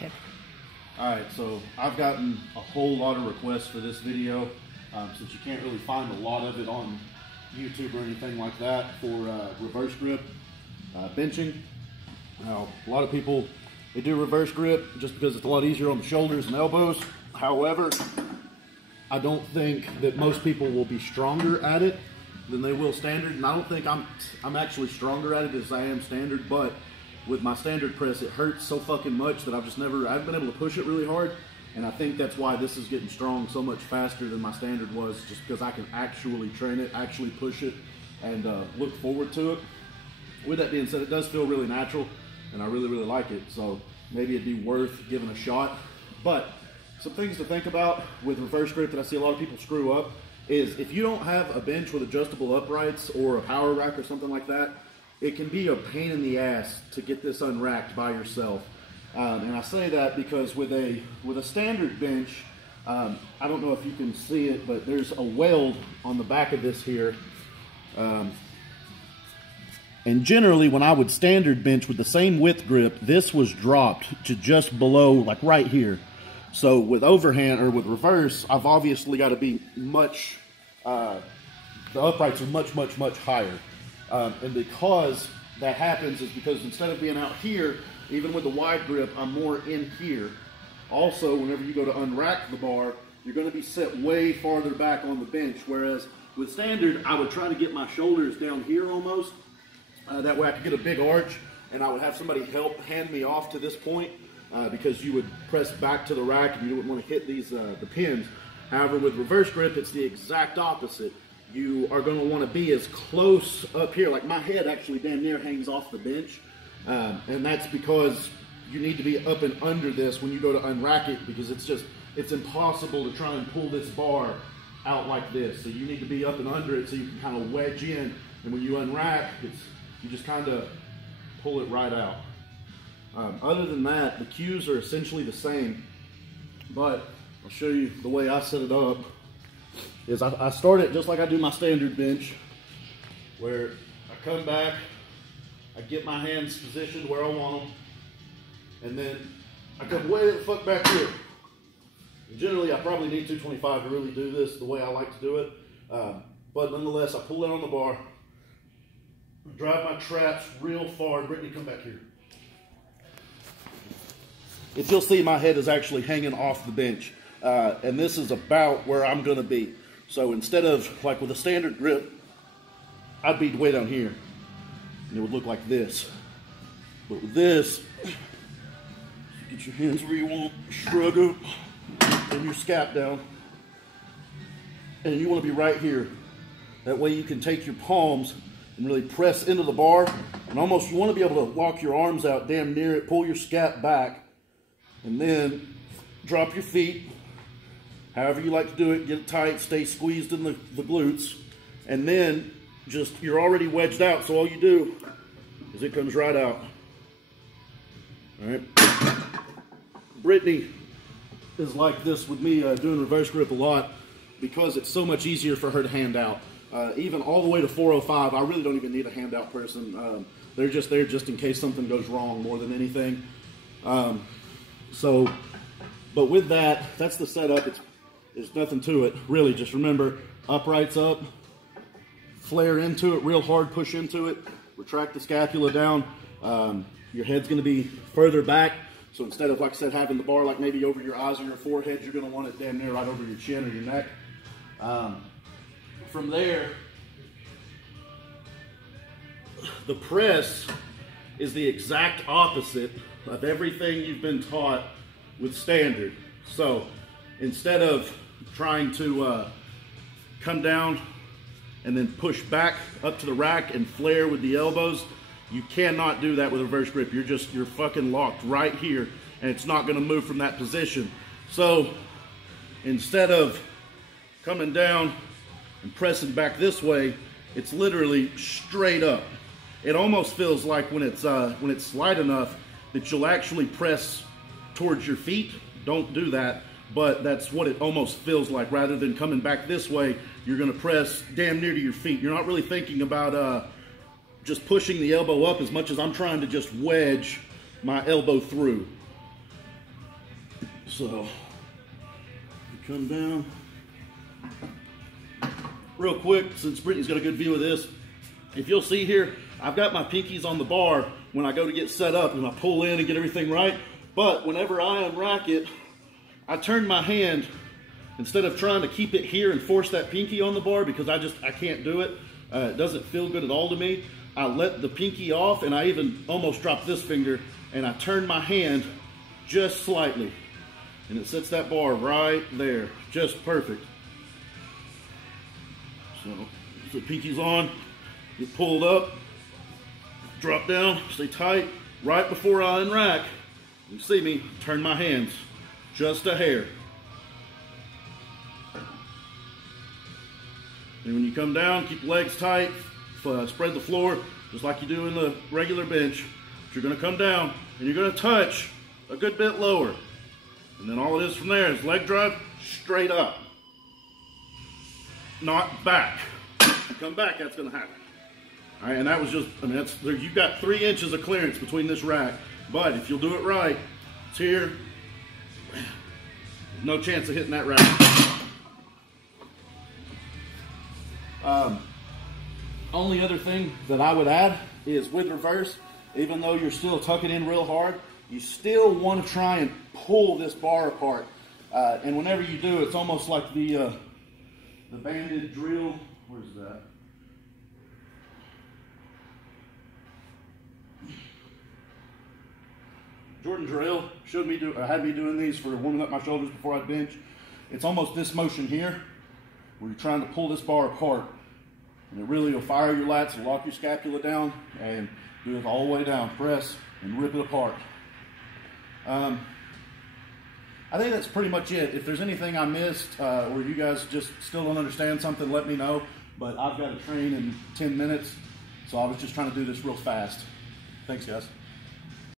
Okay. Alright, so I've gotten a whole lot of requests for this video, since you can't really find a lot of it on YouTube or anything like that for reverse grip benching. Now, a lot of people, they do reverse grip just because it's a lot easier on the shoulders and elbows. However, I don't think that most people will be stronger at it than they will standard, and I don't think I'm actually stronger at it as I am standard, but with my standard press, it hurts so fucking much that I've been able to push it really hard, and I think that's why this is getting strong so much faster than my standard was, just because I can actually train it, actually push it, and look forward to it. With that being said, it does feel really natural, and I really, really like it, so maybe it'd be worth giving a shot. But some things to think about with reverse grip that I see a lot of people screw up is if you don't have a bench with adjustable uprights or a power rack or something like that, it can be a pain in the ass to get this unracked by yourself. And I say that because with a standard bench, I don't know if you can see it, but there's a weld on the back of this here. And generally, when I would standard bench with the same width grip, this was dropped to just below, like right here. So with overhand or with reverse, I've obviously got to be much, the uprights are much, much, much higher. And because that happens is because instead of being out here, even with the wide grip, I'm more in here. Also, whenever you go to unrack the bar, you're going to be set way farther back on the bench. Whereas with standard, I would try to get my shoulders down here almost. That way I could get a big arch, and I would have somebody help hand me off to this point because you would press back to the rack and you wouldn't want to hit these the pins. However, with reverse grip, it's the exact opposite. You are going to want to be as close up here, like my head actually damn near hangs off the bench, and that's because you need to be up and under this when you go to unrack it, because it's impossible to try and pull this bar out like this. So you need to be up and under it so you can kind of wedge in, and when you unrack, you just kind of pull it right out. Other than that, the cues are essentially the same, but I'll show you the way I set it up. Is I start it just like I do my standard bench, where I come back, I get my hands positioned where I want them, and then I come way the fuck back here. And generally, I probably need 225 to really do this the way I like to do it, but nonetheless, I pull it on the bar, drive my traps real far. Brittany, come back here. If you'll see, my head is actually hanging off the bench, and this is about where I'm going to be. So instead of, like with a standard grip, I'd be way down here, and it would look like this. But with this, get your hands where you want, shrug up, and your scap down, and you want to be right here. That way you can take your palms and really press into the bar, and almost you want to be able to walk your arms out damn near it, pull your scap back, and then drop your feet. However you like to do it, get it tight, stay squeezed in the glutes, and then you're already wedged out, so all you do is it comes right out. All right. Brittany is like this with me doing reverse grip a lot because it's so much easier for her to hand out. Even all the way to 405, I really don't even need a handout person. They're just there just in case something goes wrong more than anything. But with that, that's the setup. There's nothing to it, really. Just remember, uprights up, flare into it real hard, push into it, retract the scapula down. Your head's going to be further back. So instead of, like I said, having the bar like maybe over your eyes or your forehead, you're going to want it damn near right over your chin or your neck. From there, the press is the exact opposite of everything you've been taught with standard. So instead of trying to come down and then push back up to the rack and flare with the elbows, you cannot do that with reverse grip. You're fucking locked right here, and it's not going to move from that position. So instead of coming down and pressing back this way, it's literally straight up. It almost feels like when it's slight enough that you'll actually press towards your feet. Don't do that, but that's what it almost feels like. Rather than coming back this way, you're going to press damn near to your feet. You're not really thinking about just pushing the elbow up as much as I'm trying to just wedge my elbow through. So, you come down. Real quick, since Brittany's got a good view of this, if you'll see here, I've got my pinkies on the bar when I go to get set up and I pull in and get everything right. But whenever I unrack it, I turn my hand, instead of trying to keep it here and force that pinky on the bar, because I can't do it. It doesn't feel good at all to me. I let the pinky off, and I even almost dropped this finger, and I turn my hand just slightly. And it sets that bar right there, just perfect. So the pinky's on, get pulled up, drop down, stay tight. Right before I unrack, you see me turn my hands just a hair. And when you come down, keep the legs tight, spread the floor just like you do in the regular bench. But you're going to come down and you're going to touch a good bit lower. And then all it is from there is leg drive straight up, not back. You come back, that's going to happen. All right, and that was just, I mean, you've got 3 inches of clearance between this rack, but if you'll do it right, it's here. No chance of hitting that rack. Only other thing that I would add is with reverse, even though you're still tucking in real hard, you still want to try and pull this bar apart. And whenever you do, it's almost like the banded drill. Where's that? Jordan Drill had me doing these for warming up my shoulders before I bench. It's almost this motion here, where you're trying to pull this bar apart. And it really will fire your lats and lock your scapula down and do it all the way down. Press and rip it apart. I think that's pretty much it. If there's anything I missed or you guys just still don't understand something, let me know. But I've got to train in 10 minutes, so I was just trying to do this real fast. Thanks, guys.